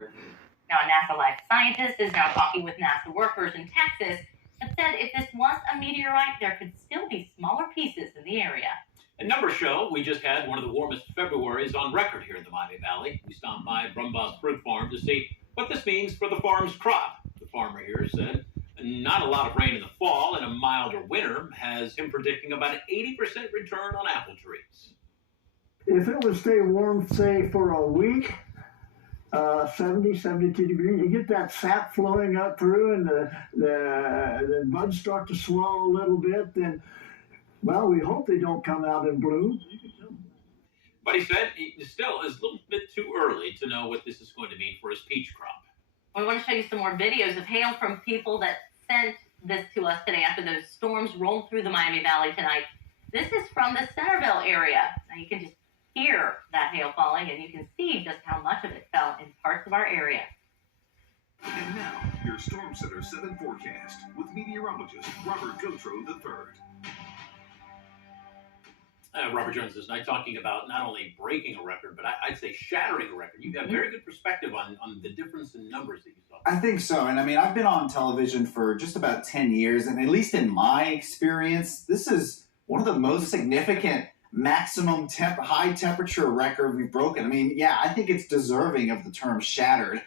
Now, a NASA life scientist is now talking with NASA workers in Texas that said if this was a meteorite, there could still be smaller pieces in the area. And numbers show we just had one of the warmest Februaries on record here in the Miami Valley. We stopped by Brumbaugh Fruit Farm to see what this means for the farm's crop. The farmer here said not a lot of rain in the fall and a milder winter has him predicting about an 80% return on apple trees. If it would stay warm, say, for a week, 70, 72 degrees, you get that sap flowing up through and the buds start to swell a little bit, then, well, we hope they don't come out in bloom. But he said it still is a little bit too early to know what this is going to mean for his peach crop. We want to show you some more videos of hail from people that sent this to us today after those storms rolled through the Miami Valley tonight. This is from the Centerville area. Now you can just hear that hail falling, and you can see just how much of it fell in parts of our area. And now, your Storm Center 7 forecast with meteorologist Robert Gauthreaux III. Robert Jones this night talking about not only breaking a record, but I'd say shattering a record. You've got a very good perspective on the difference in numbers that you saw. I think so. And I mean, I've been on television for just about 10 years, and at least in my experience, this is one of the most significant maximum high temperature record we've broken. I mean, yeah, I think it's deserving of the term shattered.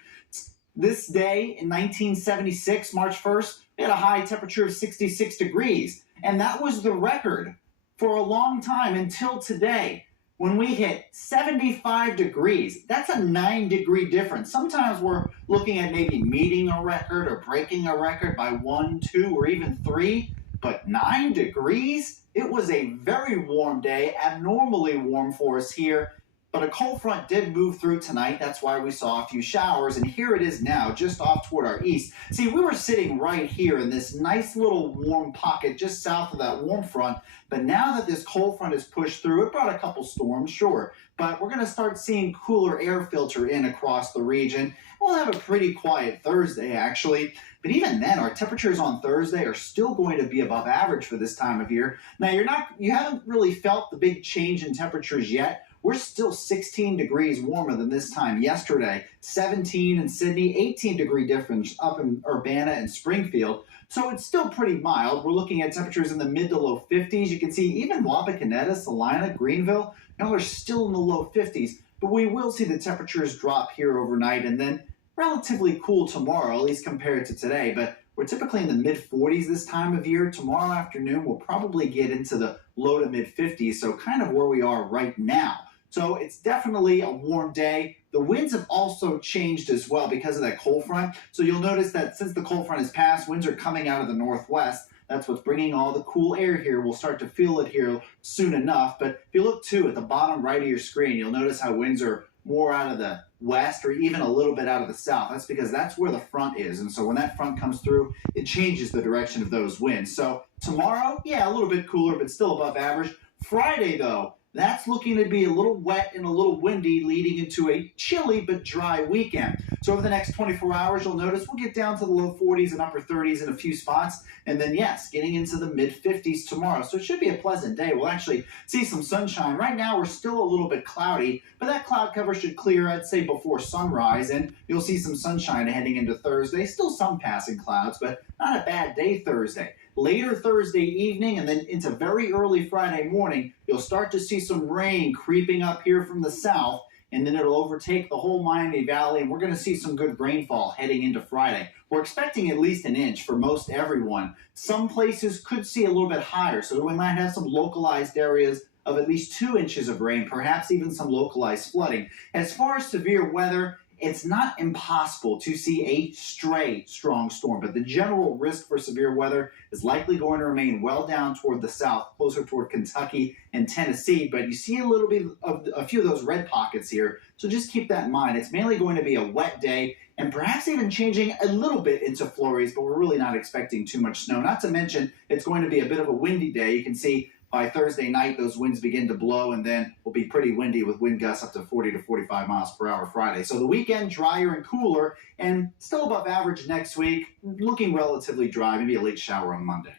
This day in 1976, March 1st, we had a high temperature of 66 degrees. And that was the record for a long time until today, when we hit 75 degrees. That's a 9-degree difference. Sometimes we're looking at maybe meeting a record or breaking a record by 1, 2, or even 3, but 9 degrees? It was a very warm day, abnormally warm for us here, but a cold front did move through tonight. That's why we saw a few showers, and here it is now, just off toward our east. See, we were sitting right here in this nice little warm pocket just south of that warm front, but now that this cold front has pushed through, it brought a couple storms, sure, but we're going to start seeing cooler air filter in across the region. We'll have a pretty quiet Thursday, actually. But even then, our temperatures on Thursday are still going to be above average for this time of year. Now, you haven't really felt the big change in temperatures yet. We're still 16 degrees warmer than this time yesterday. 17 in Sydney, 18-degree difference up in Urbana and Springfield. So it's still pretty mild. We're looking at temperatures in the mid to low 50s. You can see even Wapakoneta, Salina, Greenville, are still in the low 50s. But we will see the temperatures drop here overnight and then relatively cool tomorrow, at least compared to today. But we're typically in the mid-40s this time of year. Tomorrow afternoon, we'll probably get into the low to mid-50s, so kind of where we are right now. So it's definitely a warm day. The winds have also changed as well because of that cold front. So you'll notice that since the cold front has passed, winds are coming out of the northwest. That's what's bringing all the cool air here. We'll start to feel it here soon enough. But if you look, too, at the bottom right of your screen, you'll notice how winds are more out of the west or even a little bit out of the south. That's because that's where the front is. And so when that front comes through, it changes the direction of those winds. So tomorrow, yeah, a little bit cooler, but still above average. Friday, though, that's looking to be a little wet and a little windy, leading into a chilly but dry weekend. So over the next 24 hours, you'll notice we'll get down to the low 40s and upper 30s in a few spots. And then, yes, getting into the mid-50s tomorrow. So it should be a pleasant day. We'll actually see some sunshine. Right now, we're still a little bit cloudy, but that cloud cover should clear, I'd say, before sunrise. And you'll see some sunshine heading into Thursday. Still some passing clouds, but not a bad day Thursday. Later Thursday evening and then into very early Friday morning, you'll start to see some rain creeping up here from the south, and then it'll overtake the whole Miami Valley, and we're going to see some good rainfall heading into Friday. We're expecting at least an inch for most everyone. Some places could see a little bit higher, so we might have some localized areas of at least 2 inches of rain, perhaps even some localized flooding. As far as severe weather, it's not impossible to see a stray strong storm, but the general risk for severe weather is likely going to remain well down toward the south, closer toward Kentucky and Tennessee. But you see a little bit of a few of those red pockets here, so just keep that in mind. It's mainly going to be a wet day and perhaps even changing a little bit into flurries, but we're really not expecting too much snow. Not to mention, it's going to be a bit of a windy day. You can see by Thursday night, those winds begin to blow, and then will be pretty windy with wind gusts up to 40 to 45 miles per hour Friday. So the weekend, drier and cooler, and still above average next week, looking relatively dry, maybe a late shower on Monday.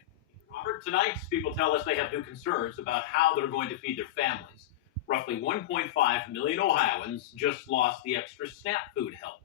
Robert, tonight, people tell us they have new concerns about how they're going to feed their families. Roughly 1.5 million Ohioans just lost the extra SNAP food help.